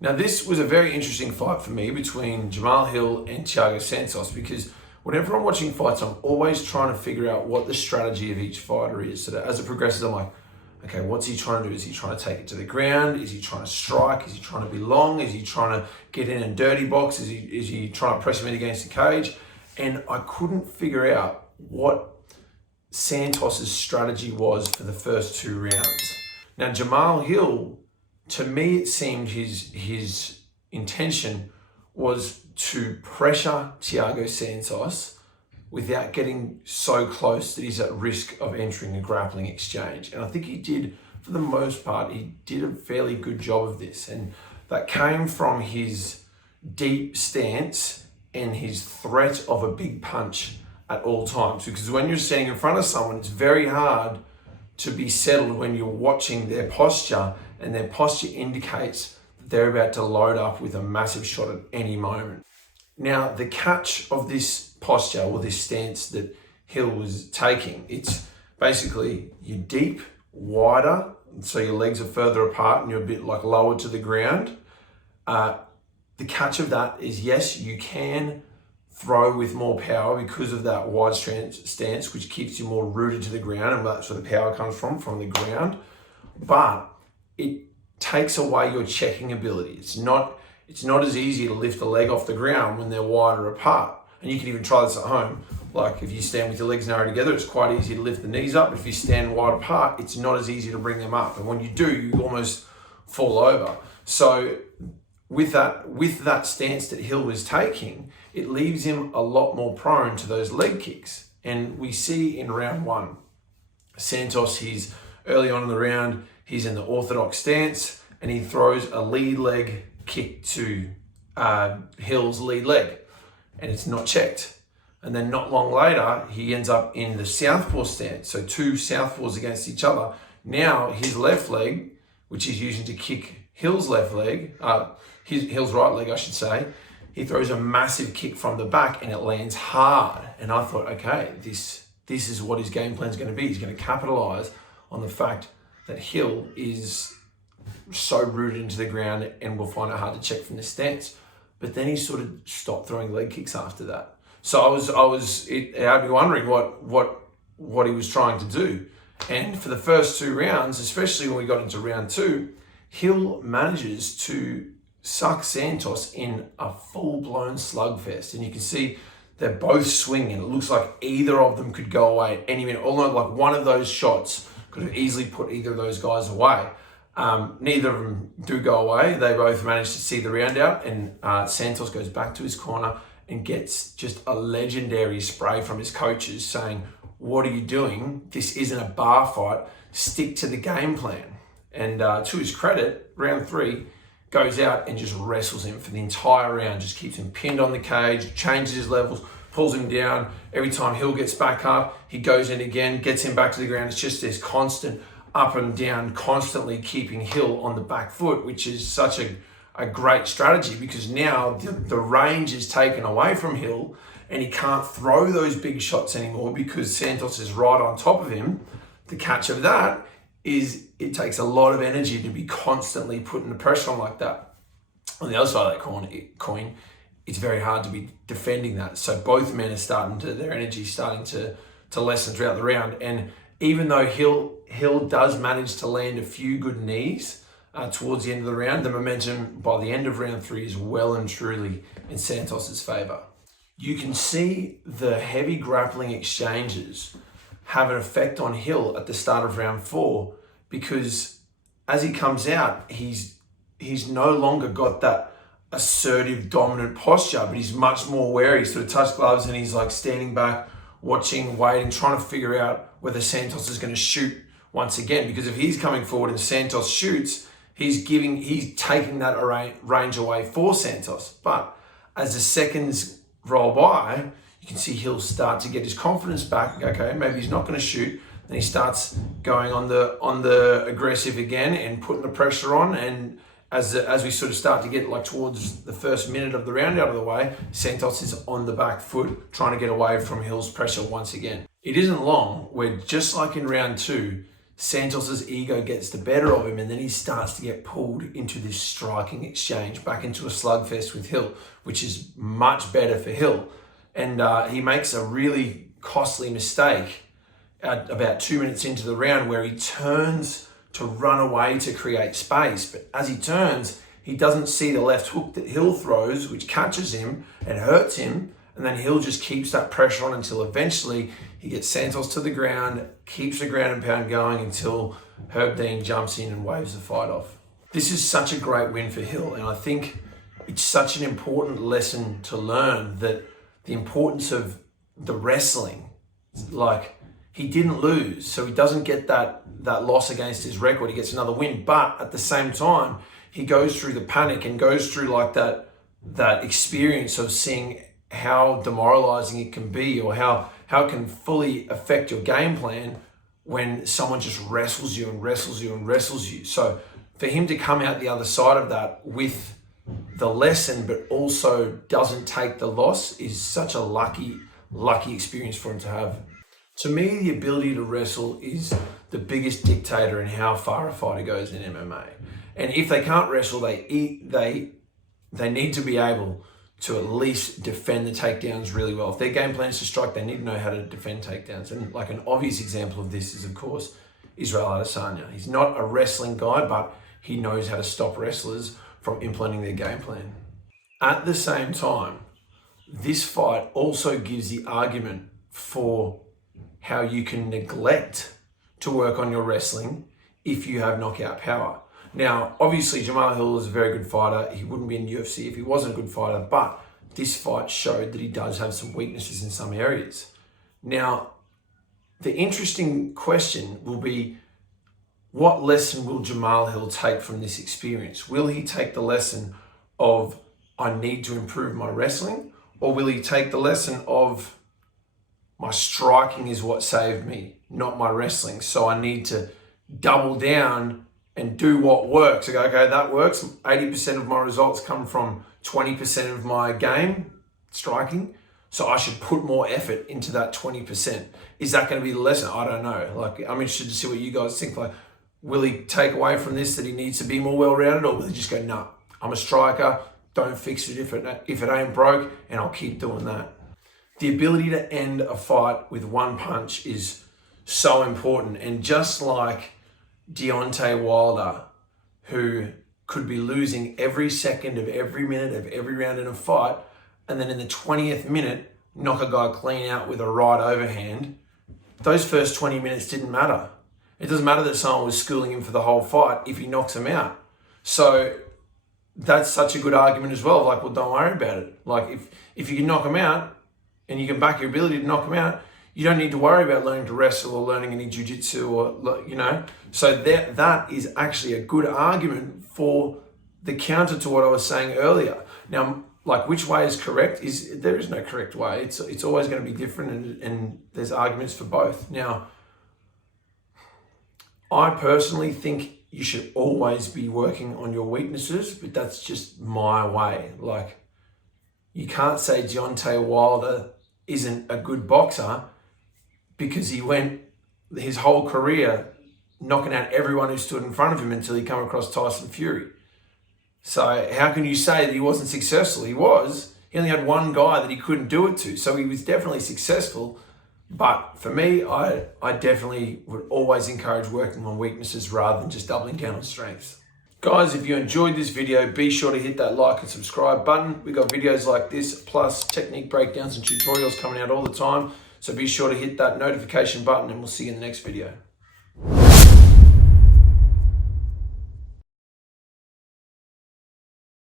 Now, this was a very interesting fight for me between Jamahal Hill and Thiago Santos, because whenever I'm watching fights, I'm always trying to figure out what the strategy of each fighter is. So that as it progresses, I'm like, okay, what's he trying to do? Is he trying to take it to the ground? Is he trying to strike? Is he trying to be long? Is he trying to get in and dirty box? Is he trying to press him in against the cage? And I couldn't figure out what Santos's strategy was for the first two rounds. Now, Jamahal Hill, to me, it seemed his intention was to pressure Thiago Santos without getting so close that he's at risk of entering a grappling exchange. And I think he did, for the most part, he did a fairly good job of this. And that came from his deep stance and his threat of a big punch at all times. Because when you're standing in front of someone, it's very hard to be settled when you're watching their posture, and their posture indicates that they're about to load up with a massive shot at any moment. Now, the catch of this posture, or this stance that Hill was taking, it's basically you're deep, wider, so your legs are further apart and you're a bit like lower to the ground. The catch of that is, yes, you can throw with more power because of that wide stance, which keeps you more rooted to the ground, and that's where the power comes from the ground. But it takes away your checking ability. It's not as easy to lift the leg off the ground when they're wider apart. And you can even try this at home. Like if you stand with your legs narrow together, it's quite easy to lift the knees up. If you stand wide apart, it's not as easy to bring them up. And when you do, you almost fall over. So with that stance that Hill was taking, it leaves him a lot more prone to those leg kicks. And we see in round one, Santos, he's early on in the round, he's in the orthodox stance and he throws a lead leg kick to Hill's lead leg, and it's not checked. And then not long later, he ends up in the southpaw stance. So two southpaws against each other. Now his left leg, which he's using to kick Hill's left leg, Hill's right leg, I should say, he throws a massive kick from the back and it lands hard. And I thought, okay, this is what his game plan is going to be. He's going to capitalize on the fact that Hill is so rooted into the ground and will find it hard to check from the stance. But then he sort of stopped throwing leg kicks after that. So it had me wondering what he was trying to do. And for the first two rounds, especially when we got into round two, Hill manages to suck Santos in a full-blown slugfest. And you can see they're both swinging. It looks like either of them could go away at any minute. Although like one of those shots could have easily put either of those guys away. Neither of them do go away. They both manage to see the round out, and Santos goes back to his corner and gets just a legendary spray from his coaches saying, "What are you doing? This isn't a bar fight. Stick to the game plan." And to his credit, round three goes out and just wrestles him for the entire round, just keeps him pinned on the cage, changes his levels, pulls him down. Every time Hill gets back up, he goes in again, gets him back to the ground. It's just this constant up and down, constantly keeping Hill on the back foot, which is such a great strategy, because now the range is taken away from Hill and he can't throw those big shots anymore because Santos is right on top of him. The catch of that is it takes a lot of energy to be constantly putting the pressure on like that. On the other side of that coin, it's very hard to be defending that. So both men are their energy starting to lessen throughout the round. And even though Hill does manage to land a few good knees towards the end of the round, the momentum by the end of round three is well and truly in Santos's favor. You can see the heavy grappling exchanges have an effect on Hill at the start of round four, because as he comes out, he's no longer got that assertive, dominant posture, but he's much more wary. He's sort of touched gloves and he's like standing back, watching, waiting, trying to figure out whether Santos is going to shoot once again. Because if he's coming forward and Santos shoots, he's taking that range away for Santos. But as the seconds roll by, you can see Hill start to get his confidence back. Okay, maybe he's not going to shoot. Then he starts going on the aggressive again and putting the pressure on. And as we sort of start to get like towards the first minute of the round out of the way, Santos is on the back foot trying to get away from Hill's pressure once again. It isn't long where, just like in round two, Santos's ego gets the better of him, and then he starts to get pulled into this striking exchange, back into a slugfest with Hill, which is much better for Hill. And he makes a really costly mistake at about 2 minutes into the round where he turns to run away to create space. But as he turns, he doesn't see the left hook that Hill throws, which catches him and hurts him. And then Hill just keeps that pressure on until eventually he gets Santos to the ground, keeps the ground and pound going until Herb Dean jumps in and waves the fight off. This is such a great win for Hill, and I think it's such an important lesson to learn, that the importance of the wrestling. Like, he didn't lose, so he doesn't get that loss against his record. He gets another win, but at the same time, he goes through the panic and goes through like that experience of seeing how demoralizing it can be, or how it can fully affect your game plan when someone just wrestles you and wrestles you and wrestles you. So for him to come out the other side of that with the lesson, but also doesn't take the loss, is such a lucky experience for him to have. To me, the ability to wrestle is the biggest dictator in how far a fighter goes in MMA. And if they can't wrestle, they need to be able to at least defend the takedowns really well. If their game plan is to strike, they need to know how to defend takedowns. And like an obvious example of this is, of course, Israel Adesanya. He's not a wrestling guy, but he knows how to stop wrestlers from implementing their game plan. At the same time, this fight also gives the argument for how you can neglect to work on your wrestling if you have knockout power. Now, obviously, Jamahal Hill is a very good fighter. He wouldn't be in the UFC if he wasn't a good fighter, but this fight showed that he does have some weaknesses in some areas. Now, the interesting question will be, what lesson will Jamahal Hill take from this experience? Will he take the lesson of, I need to improve my wrestling? Or will he take the lesson of, my striking is what saved me, not my wrestling, so I need to double down and do what works? I go, okay, that works. 80% of my results come from 20% of my game, striking. So I should put more effort into that 20%. Is that going to be the lesson? I don't know. Like, I'm interested to see what you guys think. Like, will he take away from this that he needs to be more well-rounded, or will he just go, nah, I'm a striker, don't fix it if it ain't broke, and I'll keep doing that? The ability to end a fight with one punch is so important. And just like Deontay Wilder, who could be losing every second of every minute of every round in a fight, and then in the 20th minute, knock a guy clean out with a right overhand, those first 20 minutes didn't matter. It doesn't matter that someone was schooling him for the whole fight if he knocks him out. So that's such a good argument as well. Like, well, don't worry about it. Like, if you can knock him out and you can back your ability to knock him out, you don't need to worry about learning to wrestle or learning any jiu-jitsu or, you know. So that is actually a good argument for the counter to what I was saying earlier. Now, like, which way is correct? There is no correct way. It's always going to be different, and there's arguments for both. Now, I personally think you should always be working on your weaknesses, but that's just my way. Like, you can't say Deontay Wilder isn't a good boxer because he went his whole career knocking out everyone who stood in front of him until he came across Tyson Fury. So how can you say that he wasn't successful? He was. He only had one guy that he couldn't do it to. So he was definitely successful. But for me, I definitely would always encourage working on weaknesses rather than just doubling down on strengths. Guys, if you enjoyed this video, be sure to hit that like and subscribe button. We've got videos like this, plus technique breakdowns and tutorials coming out all the time. So be sure to hit that notification button, and we'll see you in the next video.